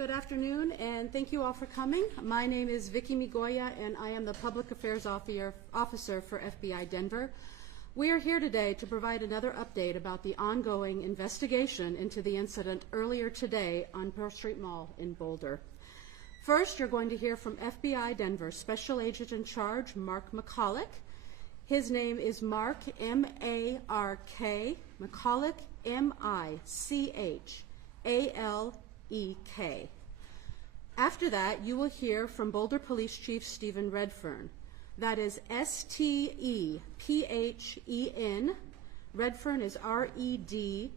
Good afternoon, and thank you all for coming. My name is Vicki Migoya, and I am the Public Affairs Officer for FBI Denver. We are here today to provide another update about the ongoing investigation into the incident earlier today on Pearl Street Mall in Boulder. First, you're going to hear from FBI Denver Special Agent in Charge, Mark McCulloch. His name is Mark, M-A-R-K, McCulloch, M-I-C-H-A-L-E-K. After that, you will hear from Boulder Police Chief Stephen Redfern. That is S-T-E-P-H-E-N. Redfern is R-E-D-F-E-A-R-N.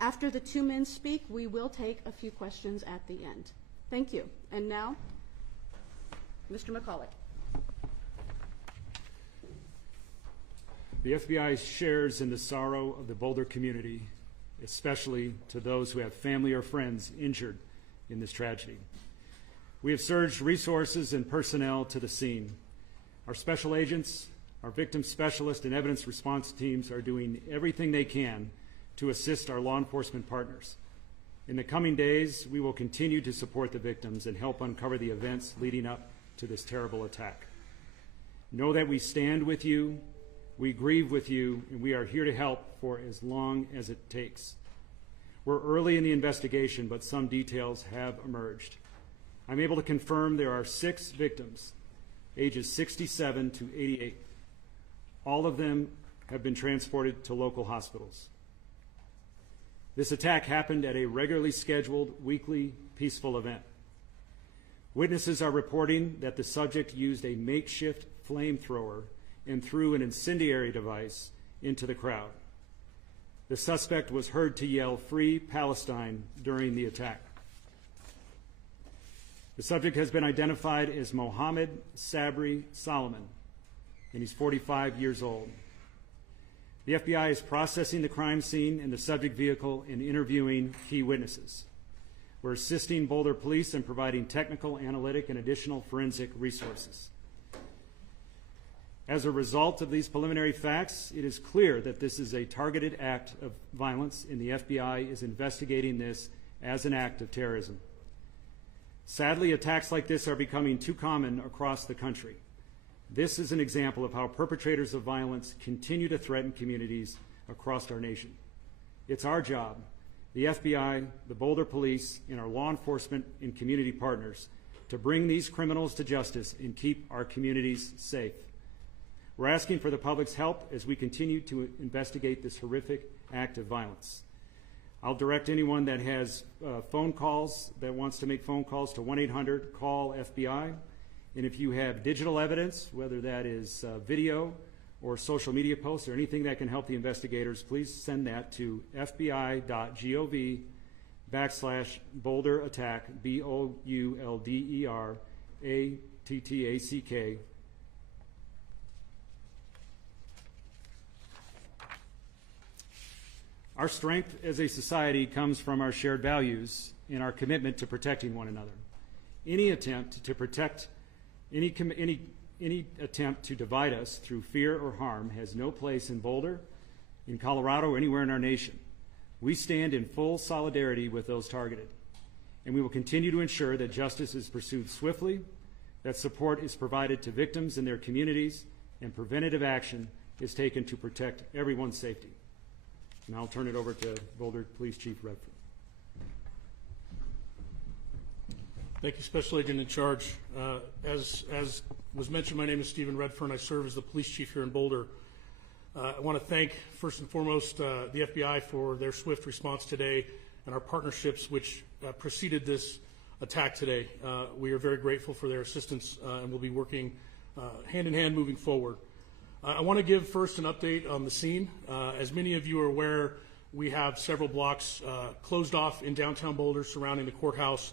After the two men speak, we will take a few questions at the end. Thank you. And now, Mr. McCulloch. The FBI shares in the sorrow of the Boulder community, especially to those who have family or friends injured in this tragedy. We have surged resources and personnel to the scene. Our special agents, our victim specialists, and evidence response teams are doing everything they can to assist our law enforcement partners. In the coming days, we will continue to support the victims and help uncover the events leading up to this terrible attack. Know that we stand with you, we grieve with you, and we are here to help for as long as it takes. We're early in the investigation, but some details have emerged. I'm able to confirm there are 6 victims, ages 67 to 88. All of them have been transported to local hospitals. This attack happened at a regularly scheduled weekly peaceful event. Witnesses are reporting that the subject used a makeshift flamethrower and threw an incendiary device into the crowd. The suspect was heard to yell, "Free Palestine," during the attack. The subject has been identified as Mohammed Sabri Solomon, and he's 45 years old. The FBI is processing the crime scene and the subject vehicle and interviewing key witnesses. We're assisting Boulder Police in providing technical, analytic, and additional forensic resources. As a result of these preliminary facts, it is clear that this is a targeted act of violence, and the FBI is investigating this as an act of terrorism. Sadly, attacks like this are becoming too common across the country. This is an example of how perpetrators of violence continue to threaten communities across our nation. It's our job, the FBI, the Boulder Police, and our law enforcement and community partners, to bring these criminals to justice and keep our communities safe. We're asking for the public's help as we continue to investigate this horrific act of violence. I'll direct anyone that has phone calls, that wants to make phone calls, to 1-800-CALL-FBI. And if you have digital evidence, whether that is video or social media posts or anything that can help the investigators, please send that to fbi.gov/BoulderAttack, BOULDERATTACK. Our strength as a society comes from our shared values and our commitment to protecting one another. Any attempt to divide us through fear or harm has no place in Boulder, in Colorado, or anywhere in our nation. We stand in full solidarity with those targeted, and we will continue to ensure that justice is pursued swiftly, that support is provided to victims and their communities, and preventative action is taken to protect everyone's safety. And I'll turn it over to Boulder Police Chief Redfern. Thank you, Special Agent in Charge. As was mentioned, my name is Stephen Redfern. I serve as the police chief here in Boulder. I want to thank, first and foremost, the FBI for their swift response today and our partnerships which preceded this attack today. We are very grateful for their assistance and we'll be working hand in hand moving forward. I want to give first an update on the scene. As many of you are aware, we have several blocks closed off in downtown Boulder surrounding the courthouse.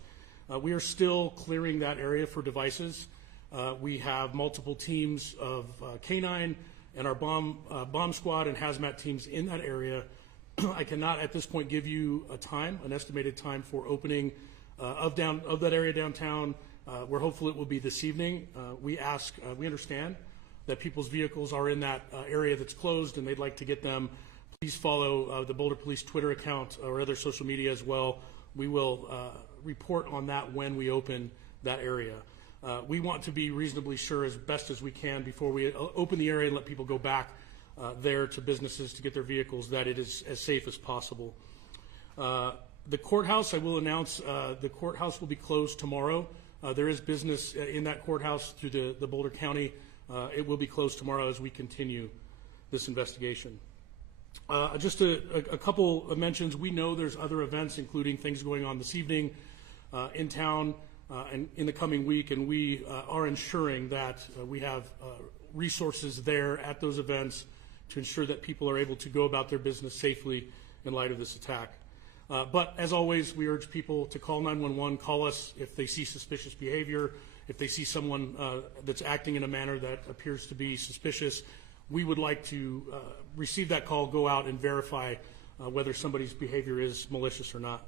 We are still clearing that area for devices. We have multiple teams of K9 and our bomb squad and hazmat teams in that area. I cannot at this point give you an estimated time for opening of that area downtown. We're hopeful it will be this evening. We understand that people's vehicles are in that area that's closed and they'd like to get them Please follow the Boulder Police Twitter account or other social media as well. We will report on that when we open that area. We want to be reasonably sure as best as we can before we open the area and let people go back there to businesses to get their vehicles, that it is as safe as possible. The courthouse, I will announce, the courthouse will be closed tomorrow. There is business in that courthouse through the Boulder County. It will be closed tomorrow as we continue this investigation. Just a couple of mentions. We know there's other events, including things going on this evening in town and in the coming week, and we are ensuring that we have resources there at those events to ensure that people are able to go about their business safely in light of this attack. But as always, we urge people to call 911, call us if they see suspicious behavior, if they see someone that's acting in a manner that appears to be suspicious. We would like to receive that call, go out and verify whether somebody's behavior is malicious or not.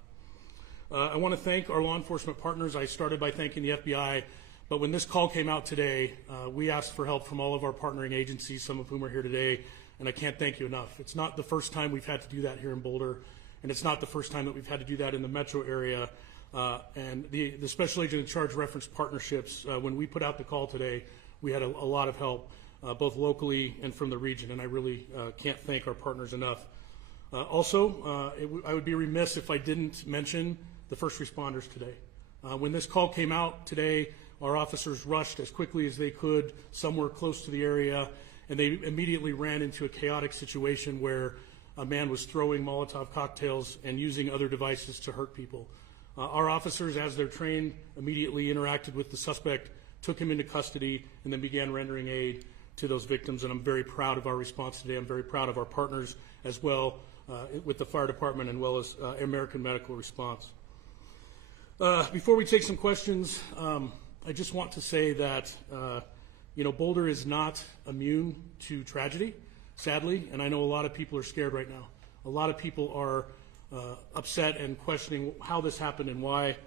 I want to thank our law enforcement partners. I started by thanking the FBI, but when this call came out today, we asked for help from all of our partnering agencies, some of whom are here today, and I can't thank you enough. It's not the first time we've had to do that here in Boulder, and it's not the first time that we've had to do that in the metro area. And the special agent in charge referenced partnerships. When we put out the call today, we had a lot of help, both locally and from the region, and I really can't thank our partners enough. Also, I would be remiss if I didn't mention the first responders today. When this call came out today, our officers rushed as quickly as they could somewhere close to the area, and they immediately ran into a chaotic situation where a man was throwing Molotov cocktails and using other devices to hurt people. Our officers, as they're trained, immediately interacted with the suspect, took him into custody, and then began rendering aid to those victims. And I'm very proud of our response today. I'm very proud of our partners as well with the fire department, as well as American Medical Response. Before we take some questions, I just want to say that Boulder is not immune to tragedy, sadly, and I know a lot of people are scared right now. A lot of people are upset and questioning how this happened and why.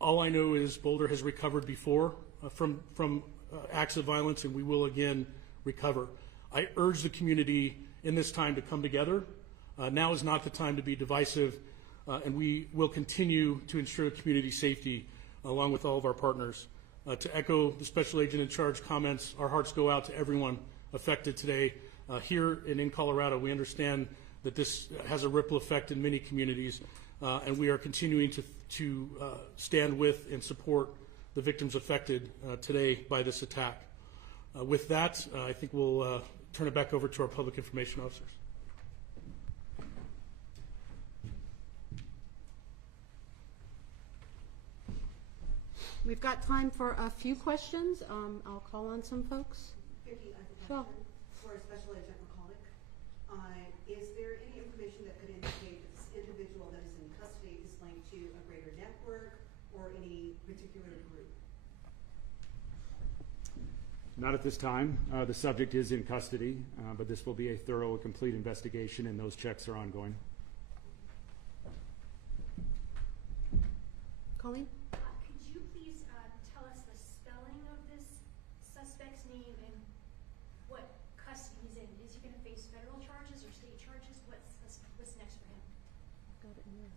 All I know is Boulder has recovered before from acts of violence, and we will again recover. I urge the community in this time to come together. Now is not the time to be divisive, and we will continue to ensure community safety along with all of our partners. To echo the special agent in charge comments, our hearts go out to everyone affected today. Here and in Colorado, we understand that this has a ripple effect in many communities, and we are continuing to stand with and support the victims affected today by this attack. With that, I think we'll turn it back over to our public information officers. We've got time for a few questions. I'll call on some folks. Vicki, I have a Sure. question for Special Agent McCulloch. Is there any information that could indicate that this individual that is in custody is linked to a greater network or any particular group? Not at this time. The subject is in custody, but this will be a thorough and complete investigation, and those checks are ongoing. Colleen? Could you please tell us the spelling of this suspect's name and what custody he's in? Is he going to face federal charges or state charges? What's next for him? Got it in there.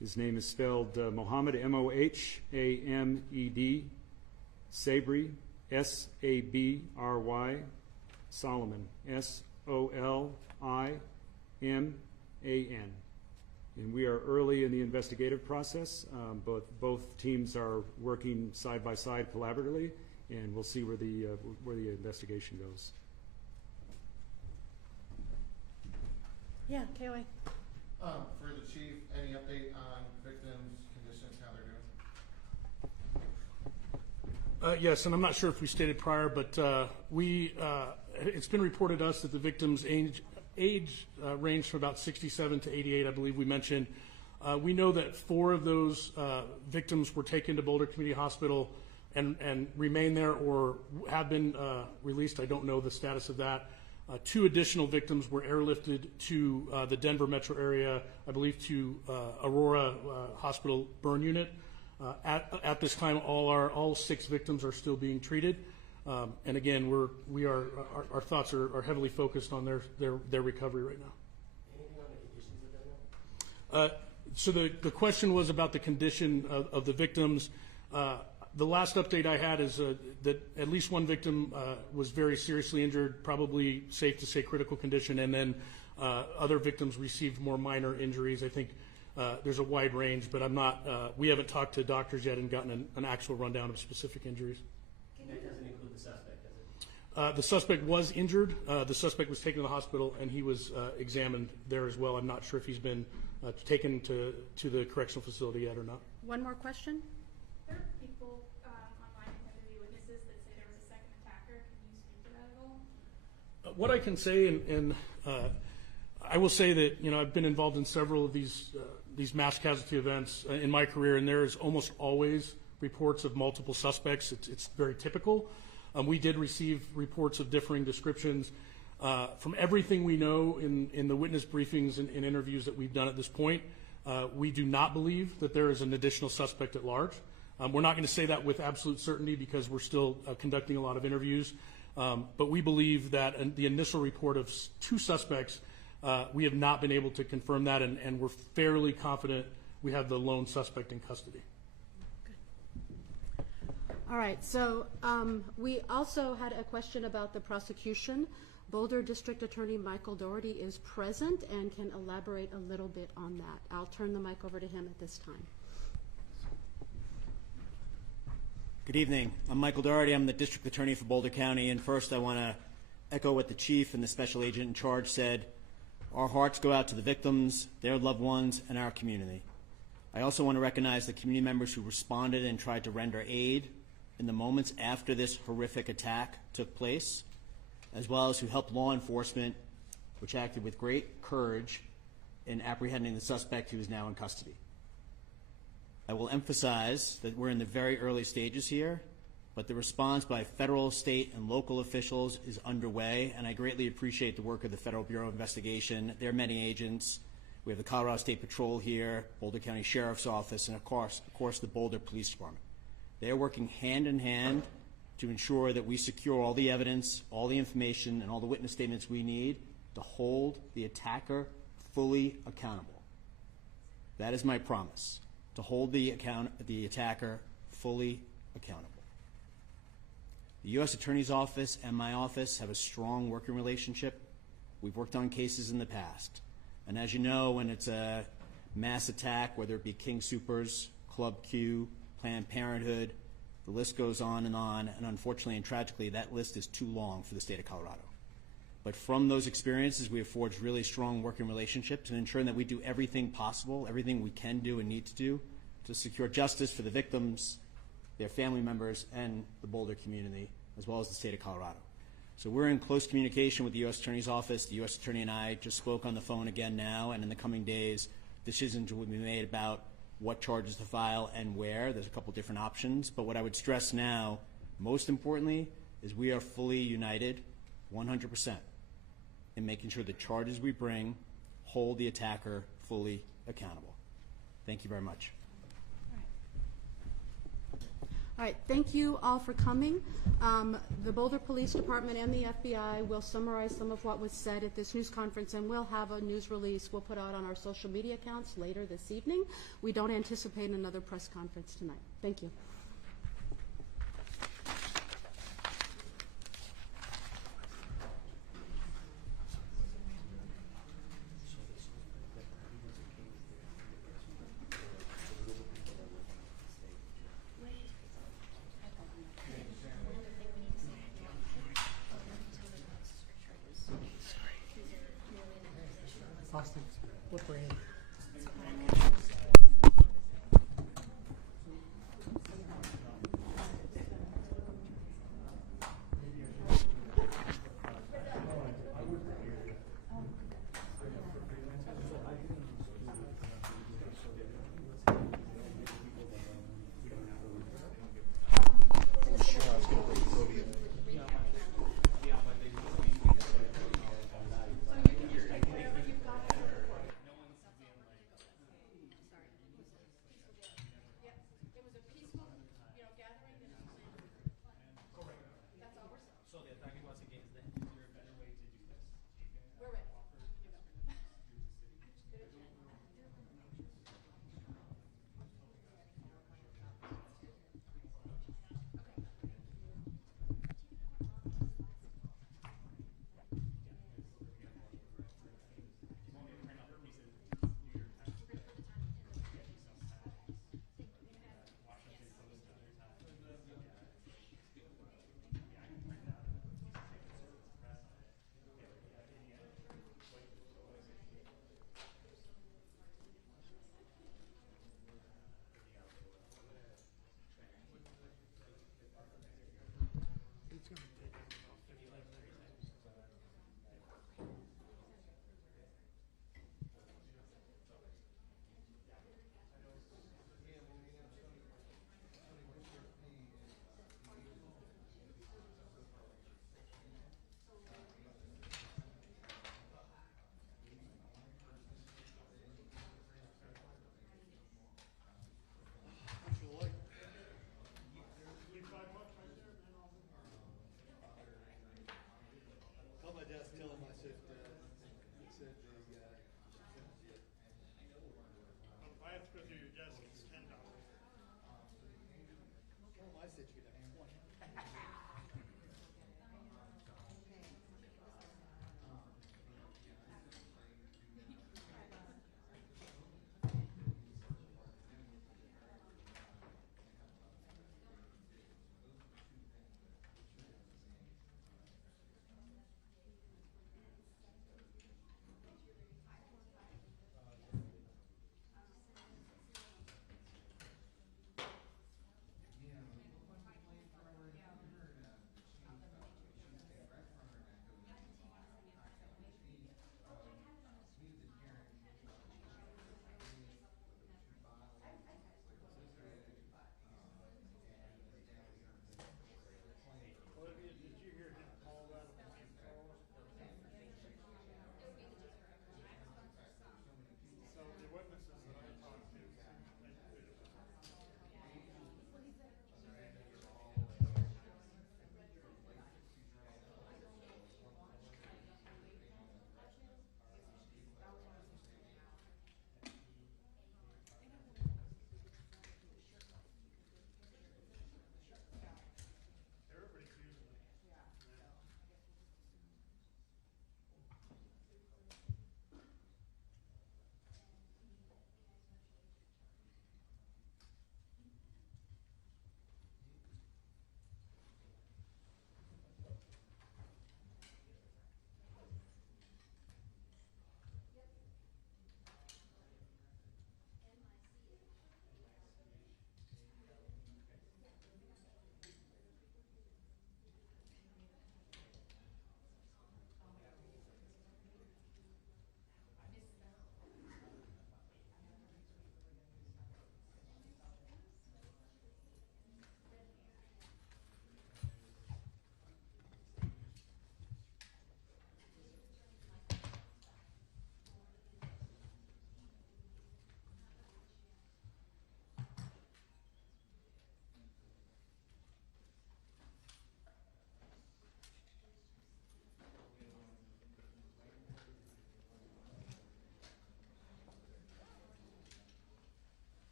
His name is spelled Mohammed, M-O-H-A-M-E-D, Sabry, S-A-B-R-Y, Solomon, S-O-L-I-M-A-N. And we are early in the investigative process. Both teams are working side by side collaboratively, and we'll see where the investigation goes. Yeah, KOA. For the chief, any update on victims' conditions, how they're doing? Yes, and I'm not sure if we stated prior, but it's been reported to us that the victims' age ranged from about 67 to 88, I believe we mentioned. We know that 4 of those victims were taken to Boulder Community Hospital and remain there or have been released. I don't know the status of that. 2 additional victims were airlifted to the Denver metro area, I believe to Aurora Hospital burn unit. At this time, all 6 victims are still being treated. And again, our thoughts are heavily focused on their recovery right now. Anything on the conditions of them now? So the question was about the condition of the victims. The last update I had is that at least one victim was very seriously injured, probably safe to say critical condition, and then other victims received more minor injuries. I think there's a wide range, but we haven't talked to doctors yet and gotten an actual rundown of specific injuries. That doesn't include the suspect, does it? The suspect was injured. The suspect was taken to the hospital, and he was examined there as well. I'm not sure if he's been taken to the correctional facility yet or not. One more question? There are people online who have to be witnesses that say there was a second attacker. Can you speak to that at all? What I can say, and I will say that I've been involved in several of these mass casualty events in my career, and there is almost always reports of multiple suspects. It's very typical. We did receive reports of differing descriptions. From everything we know in the witness briefings and interviews that we've done at this point, we do not believe that there is an additional suspect at large. We're not going to say that with absolute certainty because we're still conducting a lot of interviews. But we believe that the initial report of 2 suspects, we have not been able to confirm that, and we're fairly confident we have the lone suspect in custody. All right, so we also had a question about the prosecution. Boulder District Attorney Michael Doherty is present and can elaborate a little bit on that. I'll turn the mic over to him at this time. Good evening. I'm Michael Doherty. I'm the District Attorney for Boulder County, and first I want to echo what the Chief and the Special Agent in charge said. Our hearts go out to the victims, their loved ones, and our community. I also want to recognize the community members who responded and tried to render aid in the moments after this horrific attack took place, as well as who helped law enforcement, which acted with great courage in apprehending the suspect who is now in custody. I will emphasize that we're in the very early stages here, but the response by federal, state, and local officials is underway, and I greatly appreciate the work of the Federal Bureau of Investigation. There are many agents. We have the Colorado State Patrol here, Boulder County Sheriff's Office, and of course the Boulder Police Department. They are working hand in hand to ensure that we secure all the evidence, all the information, and all the witness statements we need to hold the attacker fully accountable. That is my promise, to hold the attacker fully accountable. The U.S. Attorney's Office and my office have a strong working relationship. We've worked on cases in the past. And as you know, when it's a mass attack, whether it be King Soopers, Club Q, Planned Parenthood, the list goes on, and unfortunately and tragically, that list is too long for the state of Colorado. But from those experiences, we have forged really strong working relationships and ensuring that we do everything possible, everything we can do and need to do to secure justice for the victims, their family members, and the Boulder community, as well as the state of Colorado. So we're in close communication with the U.S. Attorney's Office. The U.S. Attorney and I just spoke on the phone again now, and in the coming days, decisions will be made about what charges to file and where. There's a couple different options, but what I would stress now, most importantly, is we are fully united 100% in making sure the charges we bring hold the attacker fully accountable. Thank you very much. All right, thank you all for coming. The Boulder Police Department and the FBI will summarize some of what was said at this news conference, and we'll have a news release we'll put out on our social media accounts later this evening. We don't anticipate another press conference tonight. Thank you. Austin, what brand? said they, If I have to go through your desk, it's $10. I said you could